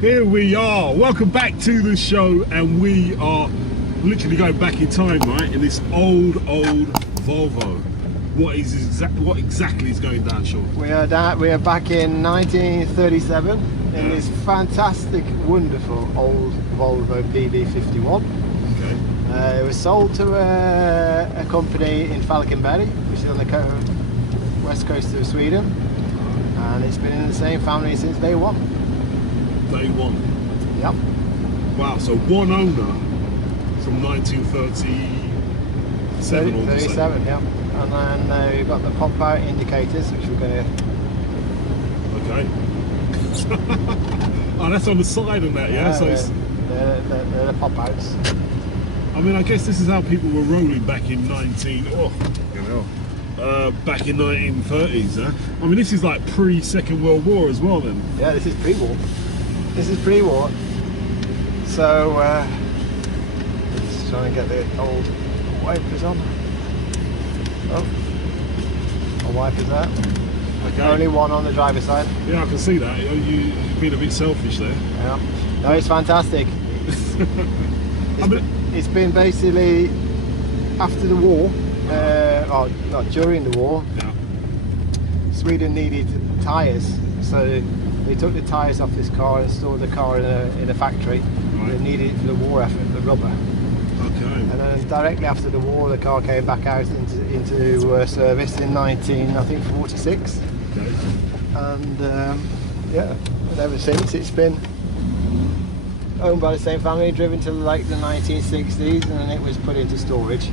Here we are. Welcome back to the show, and we are literally going back in time, right? In this old Volvo. What exactly is going down, Sean? We are back in 1937 in this fantastic, wonderful old Volvo Pv 51. Okay. It was sold to a company in Falkenberg, which is on the west coast of Sweden, and it's been in the same family since day one. Day one. Yep. Wow. So one owner from 1937. 37. Yep. And then we've got the pop-out indicators, which we're going to. Okay. Oh, that's on the side of that, yeah. So they're the pop-outs. I mean, I guess this is how people were rolling back in back in 1930s, huh? I mean, this is like pre-Second World War as well, then. Yeah, this is pre-war. This is pre-war. So, just trying to get the old wipers on. Oh, a wiper's there. Okay. Only one on the driver's side. Yeah, I can see that. You've been a bit selfish there. Yeah. No, it's fantastic. It's been basically after the war, or not during the war. Yeah. Sweden needed tyres, so they took the tyres off this car and stored the car in a factory. Right. They needed it for the war effort, the rubber. Okay. And then directly after the war, the car came back out into service in 1946. Okay. And yeah, and ever since it's been owned by the same family, driven till like the 1960s, and then it was put into storage.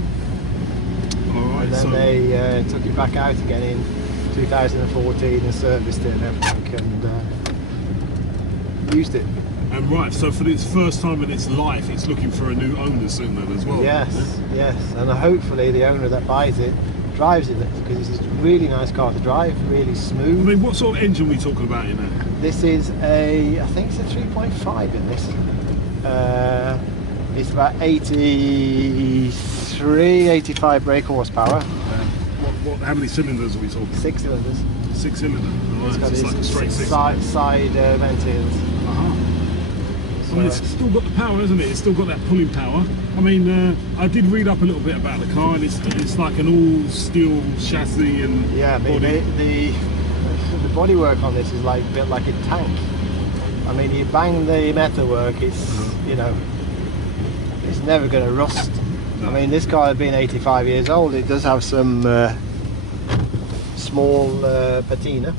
All right. And then they took it back out again in 2014 and serviced it and everything, and used it. And right, so for its first time in its life, it's looking for a new owner soon then as well. Yes, yes, and hopefully the owner that buys it drives it, because it's a really nice car to drive, really smooth. I mean, what sort of engine are we talking about in there? This is I think it's a 3.5 in this. It's about 85 brake horsepower. How many cylinders are we talking? 6 cylinders. 6 cylinder. Right, It's got it's like a straight six. side ventils. I mean, it's still got the power, hasn't it? It's still got that pulling power. I mean, I did read up a little bit about the car, and it's like an all steel chassis and yeah, body. The bodywork on this is like built like a tank. I mean, you bang the metalwork, it's you know, it's never going to rust. No. I mean, this car has been 85 years old. It does have some small patina.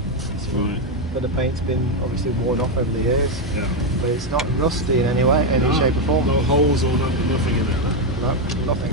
Right. But the paint's been obviously worn off over the years. Yeah. But it's not rusty in any way, any shape or form. No holes or nothing in it. No, nothing.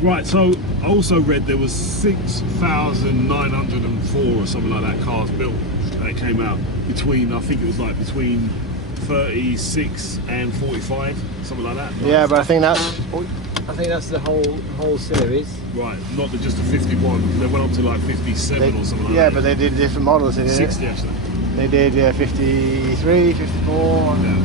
Right, so I also read there was 6,904 or something like that cars built that came out between, I think it was like between 36 and 45, something like that. Yeah, but I think that's the whole series. Right, not just the 51. They went up to like 57 or something like that. Yeah, but they did different models. They did 60 actually. They did 53, 54, Yeah.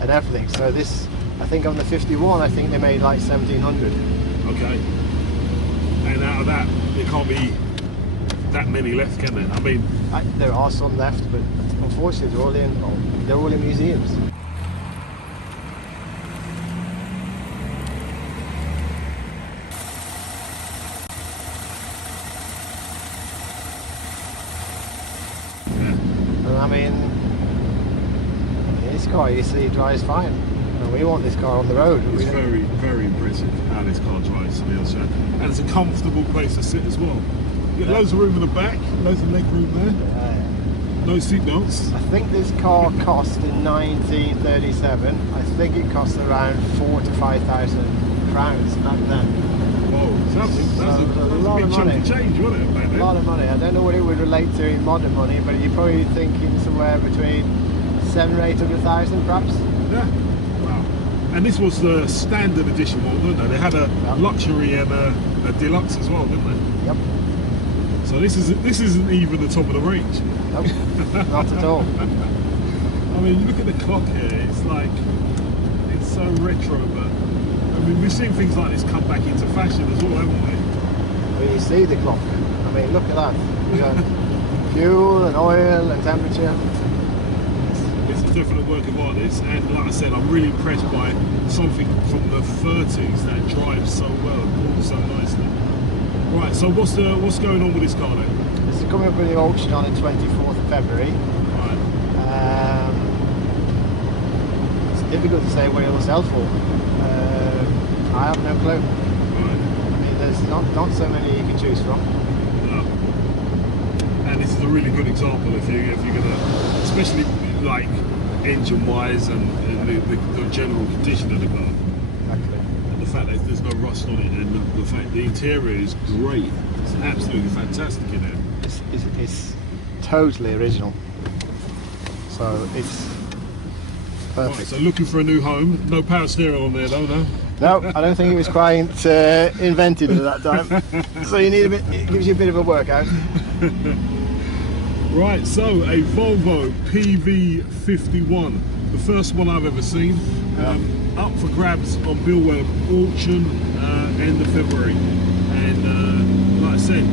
and everything. So this, I think on the 51, I think they made like 1,700. Okay. And out of that, there can't be that many left, can there? I mean, There are some left, but unfortunately they're all in museums. I mean, this car you see drives fine, and we want this car on the road. it's very, very impressive how this car drives, to be honest. And it's a comfortable place to sit as well. You get loads of room in the back, loads of leg room there. Yeah. No seat belts. I think this car cost in 1937. I think it cost around £4,000 to £5,000 back then. Whoa, that was a lot big of chunk money. of change, wasn't it, back A then? lot of money. I don't know what it would relate to in modern money, but you're probably thinking somewhere between 700,000 or 800,000 perhaps. Yeah. Wow. And this was the standard edition one, weren't they? They had a luxury and a deluxe as well, didn't they? Yep. So this isn't even the top of the range. Nope. Not at all. I mean, you look at the clock here. It's like it's so retro, but I mean, we've seen things like this come back into fashion as well, haven't we? When you see the clock, I mean, look at that. You got fuel and oil and temperature. definite work of art this, and like I said, I'm really impressed by something from the 30s that drives so well and pulls so nicely. Right, so what's going on with this car then? This is coming up with the auction on the 24th of February. Right. It's difficult to say what it will sell for. I have no clue. Right. I mean, there's not so many you can choose from. No. And this is a really good example if you're gonna, especially like engine-wise and the general condition of the car. Exactly. And the fact that there's no rust on it, and the fact the interior is great. It's absolutely fantastic in there. It's totally original. So it's perfect. Right, so looking for a new home. No power steering on there though, no? No, I don't think it was quite invented at that time. So you need a bit. It gives you a bit of a workout. Right, so a Volvo Pv 51, the first one I've ever seen, up for grabs on Billwell auction end of February. And like I said,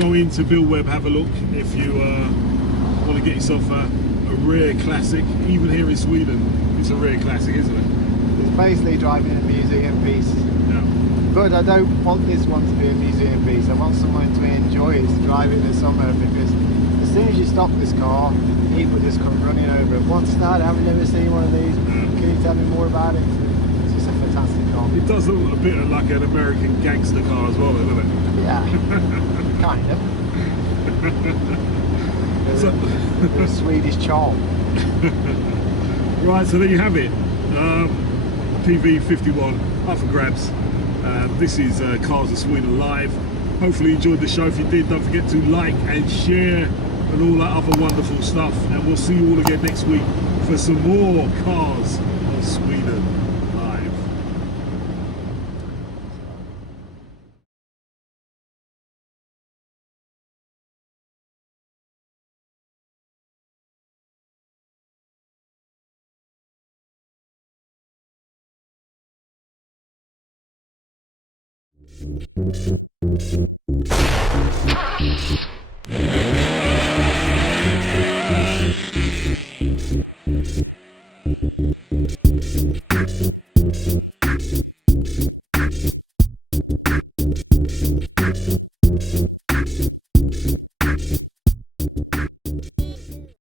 go into Billweb, have a look if you want to get yourself a rare classic. Even here in Sweden, it's a rare classic, isn't it? It's basically driving a museum piece. Yeah. But I don't want this one to be a museum piece. I want someone to enjoy it, to drive it in the summer, because as soon as you stop this car, people just come running over it. What's that? I've never seen one of these. Can you tell me more about it? It's just a fantastic car. It does look a bit like an American gangster car as well, doesn't it? Yeah, kind of. The Swedish charm. Right, so there you have it. PV 51 up for grabs. This is Cars of Sweden Live. Hopefully you enjoyed the show. If you did, don't forget to like and share and all that other wonderful stuff. And we'll see you all again next week for some more Cars of Sweden Live.